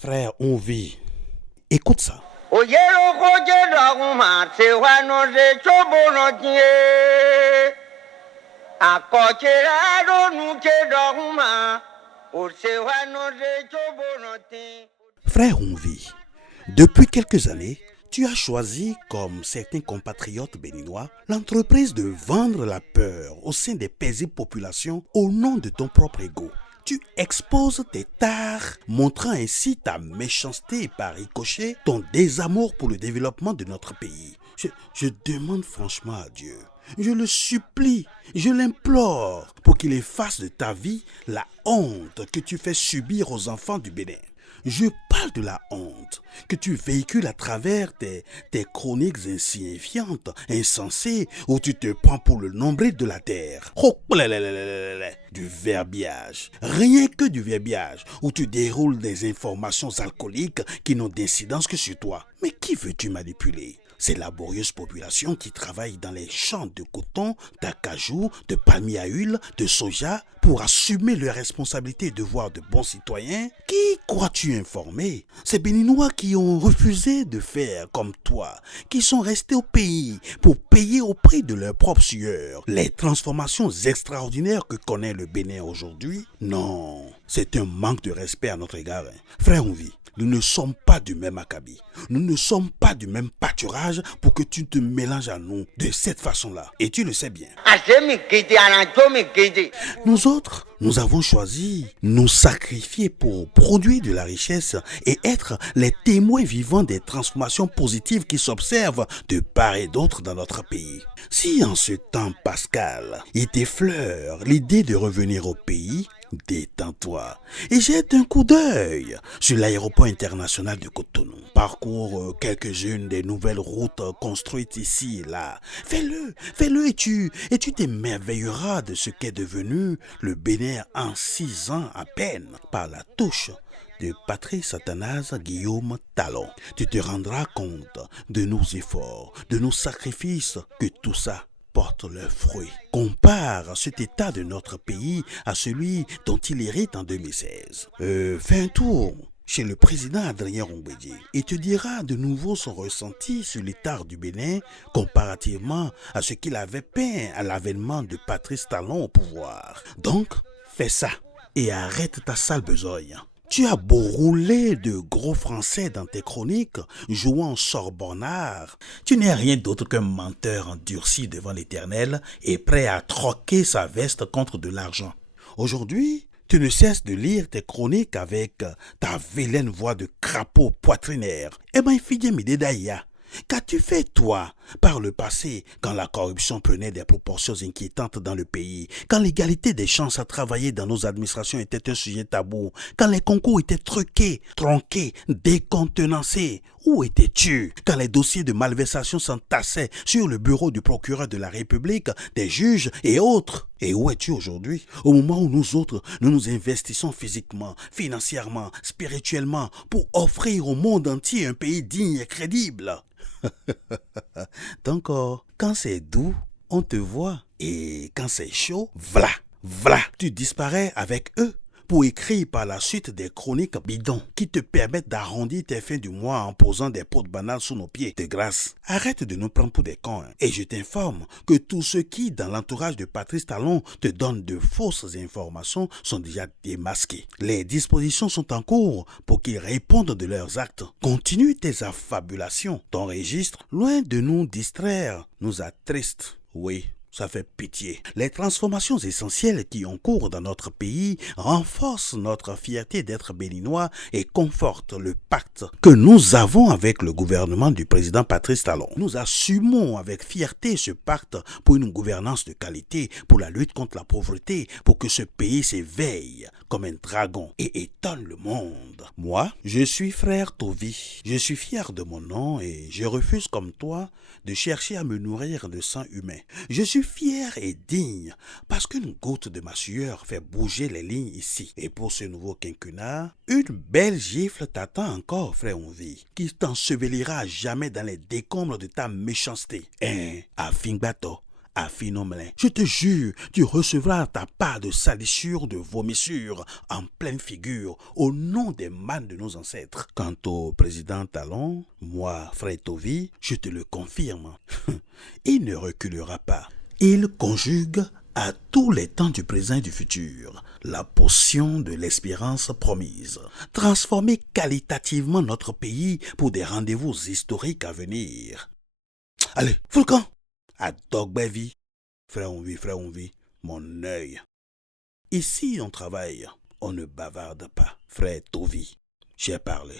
Frère, on vit. Écoute ça. Frère, on vit. Depuis quelques années, tu as choisi, comme certains compatriotes béninois, l'entreprise de vendre la peur au sein des paisibles populations au nom de ton propre ego. Tu exposes tes tares, montrant ainsi ta méchanceté et par ricochet ton désamour pour le développement de notre pays. Je demande franchement à Dieu, je le supplie, je l'implore pour qu'il efface de ta vie la honte que tu fais subir aux enfants du Bénin. Je parle de la honte que tu véhicules à travers tes chroniques insignifiantes, insensées, où tu te prends pour le nombril de la terre. Oh, du verbiage, rien que du verbiage, où tu déroules des informations alcooliques qui n'ont d'incidence que sur toi. Mais qui veux-tu manipuler ? Ces laborieuses populations qui travaillent dans les champs de coton, d'acajou, de palmiers à huile, de soja, pour assumer leurs responsabilités et devoirs de bons citoyens. Qui crois-tu informer? Ces Béninois qui ont refusé de faire comme toi, qui sont restés au pays pour payer au prix de leur propre sueur les transformations extraordinaires que connaît le Bénin aujourd'hui? Non, c'est un manque de respect à notre égard. Frère, on vit. Nous ne sommes pas du même acabit. Nous ne sommes pas du même pâturage pour que tu te mélanges à nous de cette façon-là. Et tu le sais bien. Nous autres, nous avons choisi nous sacrifier pour produire de la richesse et être les témoins vivants des transformations positives qui s'observent de part et d'autre dans notre pays. Si en ce temps pascal, il t'effleure l'idée de revenir au pays, détends-toi et jette un coup d'œil sur l'aéroport international de Cotonou. Parcours quelques-unes des nouvelles routes construites ici et là. Fais-le et tu t'émerveilleras de ce qu'est devenu le Bénin en 6 ans à peine par la touche de Patrice Athanase Guillaume Talon. Tu te rendras compte de nos efforts, de nos sacrifices, que tout ça porte leurs fruits. Compare cet état de notre pays à celui dont il hérite en 2016. Fais un tour chez le président Adrien Roumbédié et te dira de nouveau son ressenti sur l'état du Bénin comparativement à ce qu'il avait peint à l'avènement de Patrice Talon au pouvoir. Donc, fais ça et arrête ta sale besogne. Tu as beau rouler de gros français dans tes chroniques, jouant sorbonnard, tu n'es rien d'autre qu'un menteur endurci devant l'Éternel et prêt à troquer sa veste contre de l'argent. Aujourd'hui, tu ne cesses de lire tes chroniques avec ta vilaine voix de crapaud poitrinaire. Eh ben, fille Midedaya, qu'as-tu fait, toi, par le passé, quand la corruption prenait des proportions inquiétantes dans le pays, quand l'égalité des chances à travailler dans nos administrations était un sujet tabou, quand les concours étaient truqués, tronqués, décontenancés? Où étais-tu quand les dossiers de malversation s'entassaient sur le bureau du procureur de la République, des juges et autres? Et où es-tu aujourd'hui, au moment où nous autres, nous nous investissons physiquement, financièrement, spirituellement, pour offrir au monde entier un pays digne et crédible? Donc, quand c'est doux, on te voit. Et quand c'est chaud, v'là, tu disparais avec eux pour écrire par la suite des chroniques bidons qui te permettent d'arrondir tes fins du mois en posant des pots de bananes sous nos pieds. De grâce, arrête de nous prendre pour des cons. Et je t'informe que tous ceux qui, dans l'entourage de Patrice Talon, te donnent de fausses informations sont déjà démasqués. Les dispositions sont en cours pour qu'ils répondent de leurs actes. Continue tes affabulations. Ton registre, loin de nous distraire, nous attriste. Oui. Ça fait pitié. Les transformations essentielles qui ont cours dans notre pays renforcent notre fierté d'être béninois et confortent le pacte que nous avons avec le gouvernement du président Patrice Talon. Nous assumons avec fierté ce pacte pour une gouvernance de qualité, pour la lutte contre la pauvreté, pour que ce pays s'éveille comme un dragon et étonne le monde. Moi, je suis frère Tovi. Je suis fier de mon nom et je refuse comme toi de chercher à me nourrir de sang humain. Je suis fier et digne parce qu'une goutte de ma sueur fait bouger les lignes ici. Et pour ce nouveau quinquennat, une belle gifle t'attend encore, frère Onvi, qui t'ensevelira à jamais dans les décombres de ta méchanceté. À Fingbato, Afinomelin, je te jure, tu recevras ta part de salissure, de vomissure en pleine figure au nom des mânes de nos ancêtres. Quant au président Talon, moi, frère Tovi, je te le confirme, il ne reculera pas. Il conjugue à tous les temps du présent et du futur la potion de l'espérance promise. Transformer qualitativement notre pays pour des rendez-vous historiques à venir. Allez, Volcan! À Dogbevi, frère on vit, mon œil. Ici on travaille, on ne bavarde pas, frère Tovi. J'ai parlé.